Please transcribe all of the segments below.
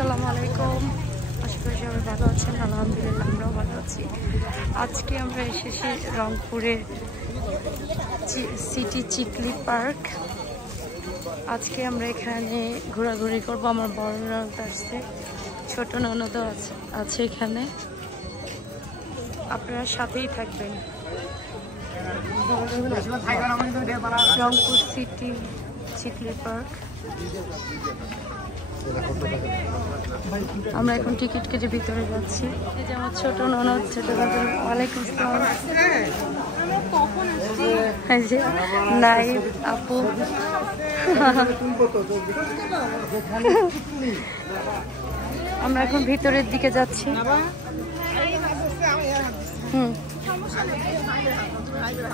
আসসালামু আলাইকুম, আশা করি সবাই ভালো আছেন। আলহামদুলিল্লাহ আমরাও ভালো আছি। আজকে আমরা এসেছি রংপুরের সিটি চিকলি পার্ক। আজকে আমরা এখানে ঘোরাঘুরি করবো। আমার বড় ননদ আসছে, ছোট ননদও আছে এখানে। আপনারা সাথেই থাকবেন। Rangpur city Chikli park. আমরা এখন টিকিট কেটে ভিতরে যাচ্ছি। এই যে আমার ছোট ননদ, ছোট ননদ। ওয়ালাইকুম আসসালাম। নাইব আপু। আমরা এখন ভিতরের দিকে যাচ্ছি।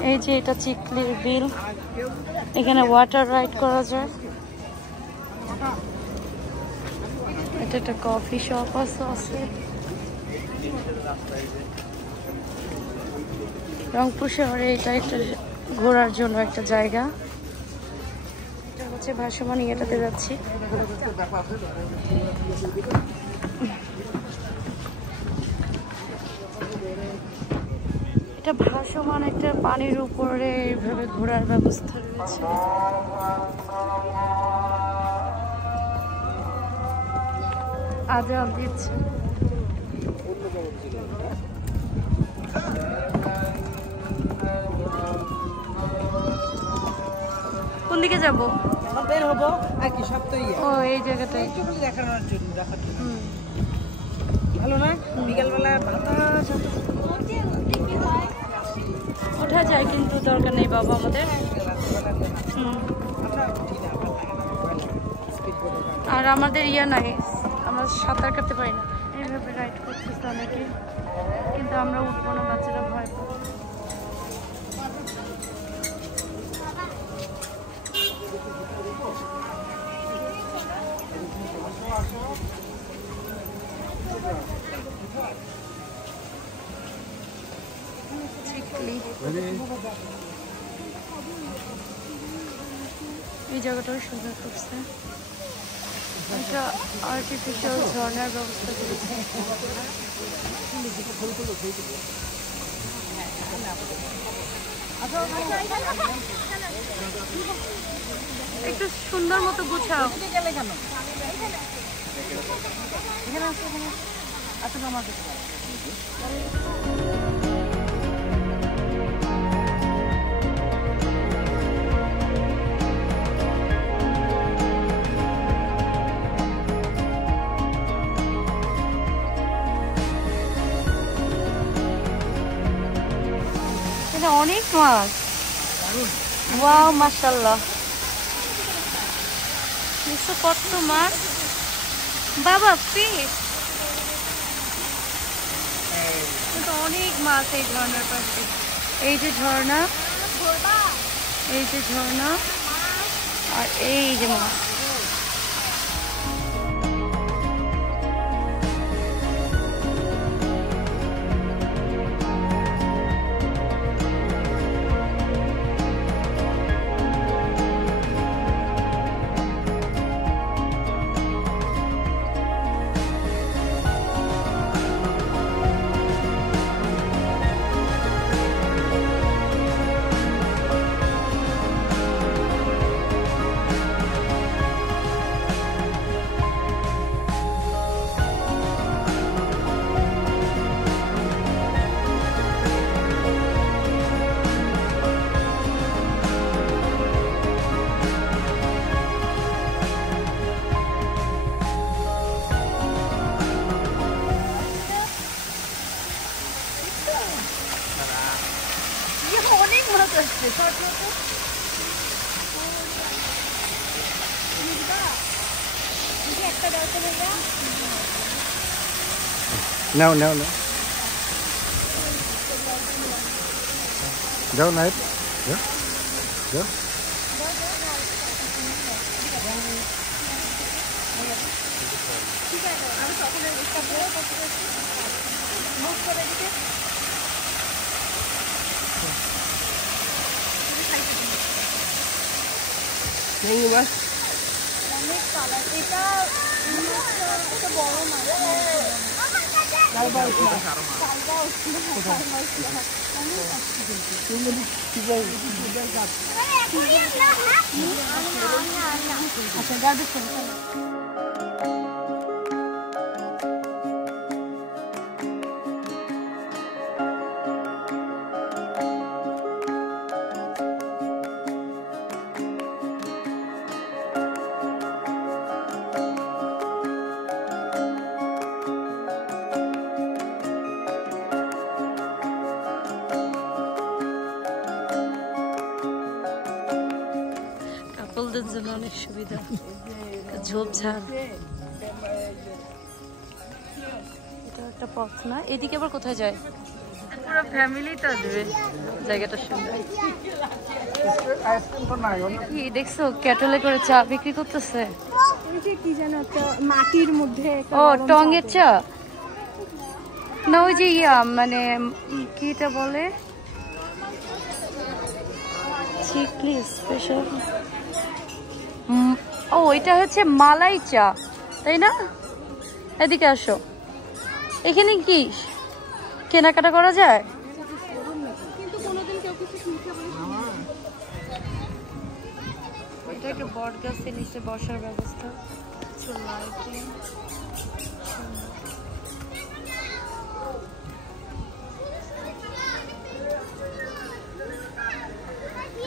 এই যে এটা চিকলির বিল, এখানে ওয়াটার রাইড করা যায়। এটা একটা কফি শপ আছে। রংপুর শহরে এটা একটা ঘোরার জন্য একটা জায়গা। এটা হচ্ছে ভাসমান, এটাতে যাচ্ছি। এটা ভাসমান একটা পানির উপরে এইভাবে ঘোরার ব্যবস্থা রয়েছে। আজান দিচ্ছে। কোন দিকে যাবো? বের হবো একই সপ্তাহে। ও এই জায়গাটায় একটু দেখানোর জন্য ভালো না? বিকেলবেলা বাতাস ওঠা যায়, কিন্তু দরকার নেই বাবা আমাদের। আর আমাদের ইয়া নাই, আমরা সাঁতার কাটতে পারি না। এইভাবে রাইড করতেছে অনেকে, কিন্তু আমরা উঠবো না, বাচ্চারা ভয় পায়। এই জায়গাটাও সুন্দর করছে। একটা আর্টিফিশিয়াল ঝর্ণার ব্যবস্থা করেছে। একটু সুন্দর মতো গুছাও। অনেক মাছ। ওয়াও, মাশাআল্লাহ, কত মাছ বাবা, ফিশ। কিন্তু অনেক মাছ এই ঝর্ণার পাশে। এই যে ঝর্ণা, এই যে ঝর্ণা, আর এই যে মাছ। No. Go, Nate. Go. Ini mas. অনেক কালার। এটা কাপলদের জন্য অনেক সুবিধা, ঝোপঝাড়। এটা একটা পথ না, এদিকে আবার কোথায় যায়? পুরো ফ্যামিলি তো আসবে, জায়গাটা সুন্দর। কি দেখছো, ক্যাটলে করে চা বিক্রি করতেছে। কি জানো একটা মাটির মধ্যে, ও টঙের চা না, ওই যে ইয়া মানে কি এটা বলে, চিকলি স্পেশাল। ও এটা হচ্ছে মালাই চা, তাই না? এদিকে আসো, এখানে কি কেনাকাটা করা যায়? এটা একটা বট গাছের নিচে বসার ব্যবস্থা,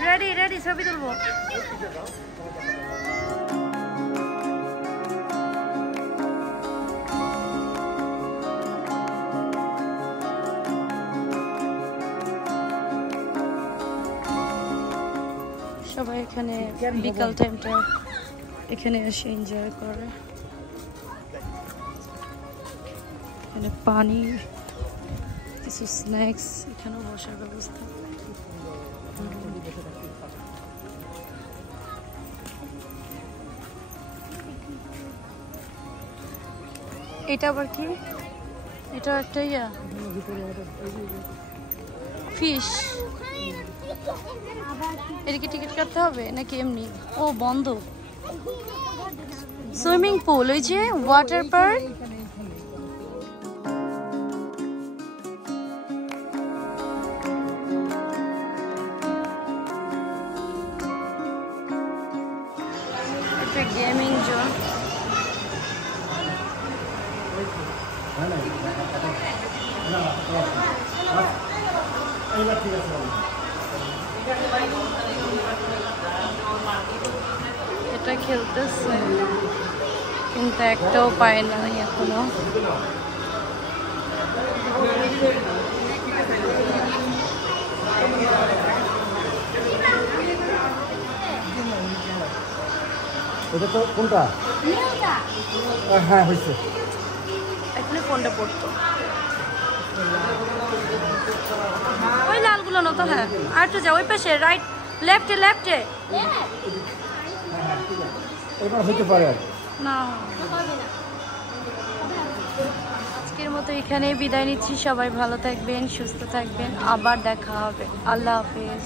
রেডি রেডি, ছবি তুলবো। সবাই এখানে বিকাল টাইমটা এখানে এসে এনজয় করে। এখানে পানি, কিছু স্ন্যাক্স, এখানেও বসার ব্যবস্থা। এটা আবার কি? এটা একটা ইয়া ফিশ। এদিকে টিকিট কাটতে হবে নাকি এমনি? ও বন্ধ। সুইমিং পুল, ওই যে ওয়াটার পার্ক। একটা গেমিং জোন। এটা খেলতেছে কিন্তু একটাও পায় না এখনো। এটা তো কোনটা? হ্যাঁ হয়েছে। এখানে কোনটা পড়তো? ওই লালগুলো না তো? হ্যাঁ, আর তো যা ওই পাশে, রাইট লেফটে লেফটে। এবার হইতে পারে না, আজকের মতো এখানেই বিদায় নিচ্ছি। সবাই ভালো থাকবেন, সুস্থ থাকবেন, আবার দেখা হবে। আল্লাহ হাফেজ।